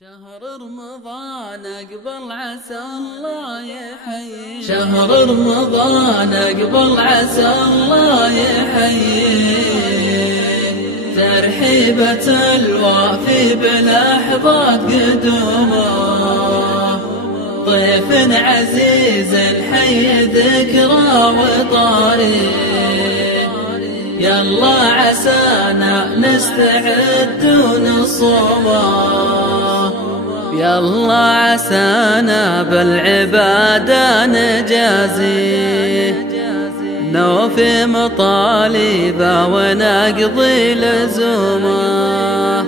شهر رمضان اقبل عسى الله يحيي، شهر رمضان اقبل عسى الله يحيي، ترحيبة الوافي بلحظات قدومه، ضيف عزيز حي ذكرى وطاري، يلا عسانا نستعد ونصومه، يلا عسانا بالعبادة نجازي، نوفي مطالبه ونقضي لزومه،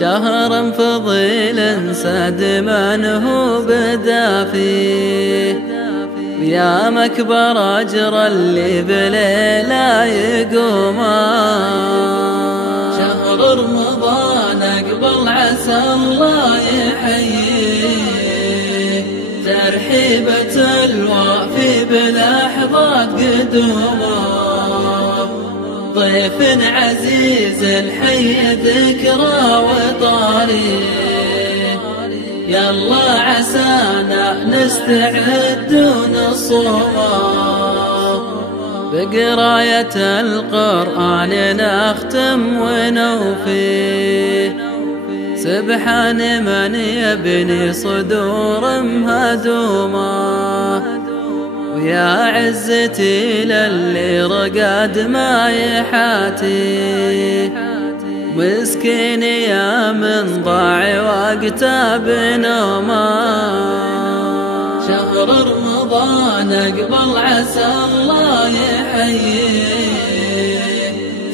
شهر فضيل سد من هو بدا فيه، يا مكبر أجر اللي بليلة يقومه، شهر رمضان اقبل عسى الله يحيي، ترحيبة الوافي بلحظات قدومه، ضيف عزيز حي ذكرى وطاري، يلا عسانا نستعد ونصومه، بقراية القرآن نختم ونوفي، سبحان من يبني صدور مهدومة، ويا عزتي للي رقد ما يحاتي، مسكين يا من ضاع وقته بنومه، شهر رمضان اقبل عسى الله يحيي،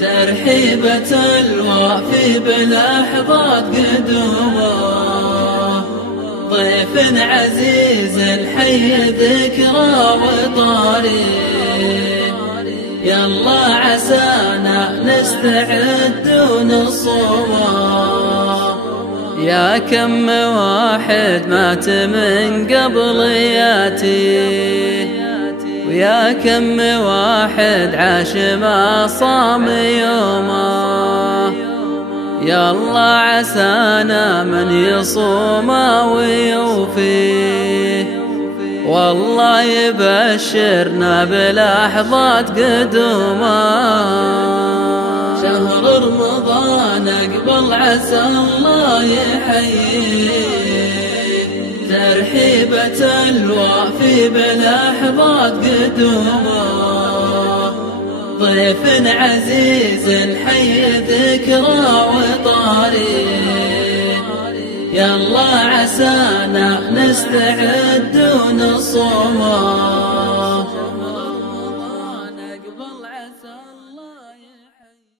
ترحيبة الوافي بلحظات قدومه، ضيف عزيز حي ذكرى وطاري، يلا عسانا نستعد ونصومه، يا كم واحد مات من قبل ياتي، ويا كم واحد عاش ما صام يومه، يلا عسانا من يصوم ويوفي، والله يبشرنا بلحظات قدومه، شهر رمضان اقبل عسى الله يحيي، ترحيبة الوافي بلحظات قدومه، ضيف عزيز حي ذكرى وطاري، يلا عسانا نستعد ونصومه.